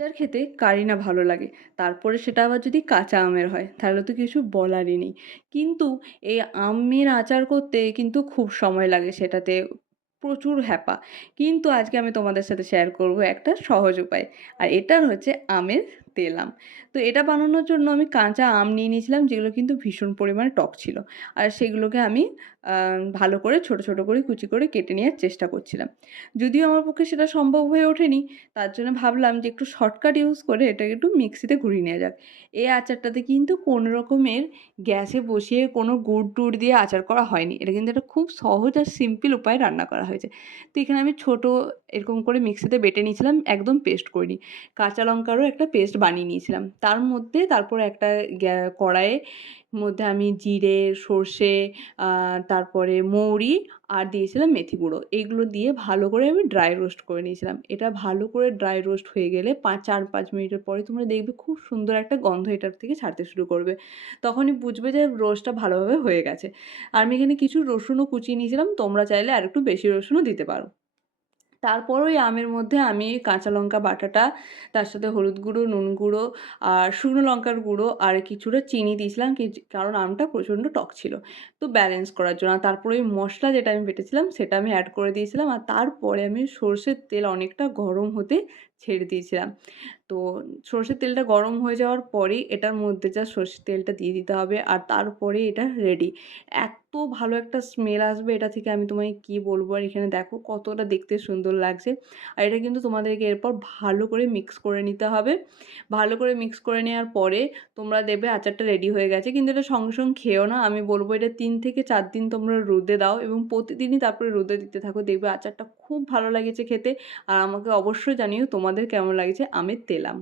আচার খেতে কারই না ভালো লাগে। তারপরে সেটা আবার যদি কাঁচা আমের হয়, তাহলে তো কিছু বলারই নেই। কিন্তু এই আমের আচার করতে কিন্তু খুব সময় লাগে, সেটাতে প্রচুর হ্যাপা। কিন্তু আজকে আমি তোমাদের সাথে শেয়ার করব একটা সহজ উপায়। আর এটার হচ্ছে আমের তেল আম। তো এটা বানানোর জন্য আমি কাঁচা আম নিয়ে নিয়েছিলাম, যেগুলো কিন্তু ভীষণ পরিমাণে টক ছিল। আর সেগুলোকে আমি আ ভালো করে ছোট, ছোট করে কুচি করে কেটে নেওয়ার চেষ্টা করছিলাম। যদিও আমার পক্ষে সেটা সম্ভব হয়ে ওঠেনি, তার জন্য ভাবলাম যে একটু শর্টকাট ইউজ করে এটাকে একটু মিক্সিতে ঘুরিয়ে নেওয়া যাক। এই আচারটাতে কিন্তু কোনো রকমের গ্যাসে বসিয়ে কোনো গুড়-টুড় দিয়ে আচার করা হয়নি। এটা কিন্তু একটা খুব সহজ আর সিম্পল উপায়ে রান্না করা হয়েছে। তো এখানে আমি ছোট এরকম করে মিক্সিতে বেটে নিয়েছিলাম, একদম পেস্ট করিনি। কাঁচা লঙ্কারও একটা পেস্ট বানিয়ে নিয়েছিলাম। তার মধ্যে তারপরে একটা কড়াইয়ে মধ্যে আমি জিরে, সর্ষে, আ তারপরে মৌরি আর দিয়েছিলাম মেথি গুঁড়ো। এইগুলো দিয়ে ভালো করে আমি ড্রাই রোস্ট করে নিয়েছিলাম। এটা ভালো করে ড্রাই রোস্ট হয়ে গেলে ৪-৫ মিনিটের পরে তোমরা দেখবে খুব সুন্দর একটা গন্ধ এটার থেকে ছাড়তে শুরু করবে। তখনই বুঝবে যে রোস্টটা ভালোভাবে হয়ে গেছে। আর আমি এখানে কিছু রসুনও কুচিয়ে নিয়েছিলাম। তোমরা চাইলে আরেকটু বেশি রসুনও দিতে পারো। তারপর ওই আমের মধ্যে আমি কাঁচা লঙ্কা বাটাটা, তার সাথে হলুদ গুঁড়ো, নুন গুঁড়ো আর শুকনো লঙ্কার গুঁড়ো আর কিছুটা চিনি দিয়েছিলাম, কারণ আমটা প্রচণ্ড টক ছিল। তো ব্যালেন্স করার জন্য। আর তারপরে ওই মশলা যেটা আমি বেটেছিলাম সেটা আমি অ্যাড করে দিয়েছিলাম। আর তারপরে আমি সর্ষের তেল অনেকটা গরম হতে ছেড়ে দিয়েছিলাম। তো সর্ষের তেলটা গরম হয়ে যাওয়ার পরেই এটার মধ্যে জাস্ট সর্ষের তেলটা দিয়ে দিতে হবে। আর তারপরেই এটা রেডি। এত ভালো একটা স্মেল আসবে এটা থেকে, আমি তোমায় কি বলবো। আর এখানে দেখো কতটা দেখতে সুন্দর লাগছে। আর এটা কিন্তু তোমাদেরকে এরপর ভালো করে মিক্স করে নিতে হবে। ভালো করে মিক্স করে নেওয়ার পরে তোমরা দেখবে আচারটা রেডি হয়ে গেছে। কিন্তু এটা সঙ্গে, সঙ্গে খেও না। আমি বলব এটা ৩ থেকে ৪ দিন তোমরা রোদে দাও এবং প্রতিদিনই তারপরে রোদে দিতে থাকো। দেখবে আচারটা খুব ভালো লেগেছে খেতে। আর আমাকে অবশ্যই জানিও তোমাদের কেমন লাগছে আমের তেল আম।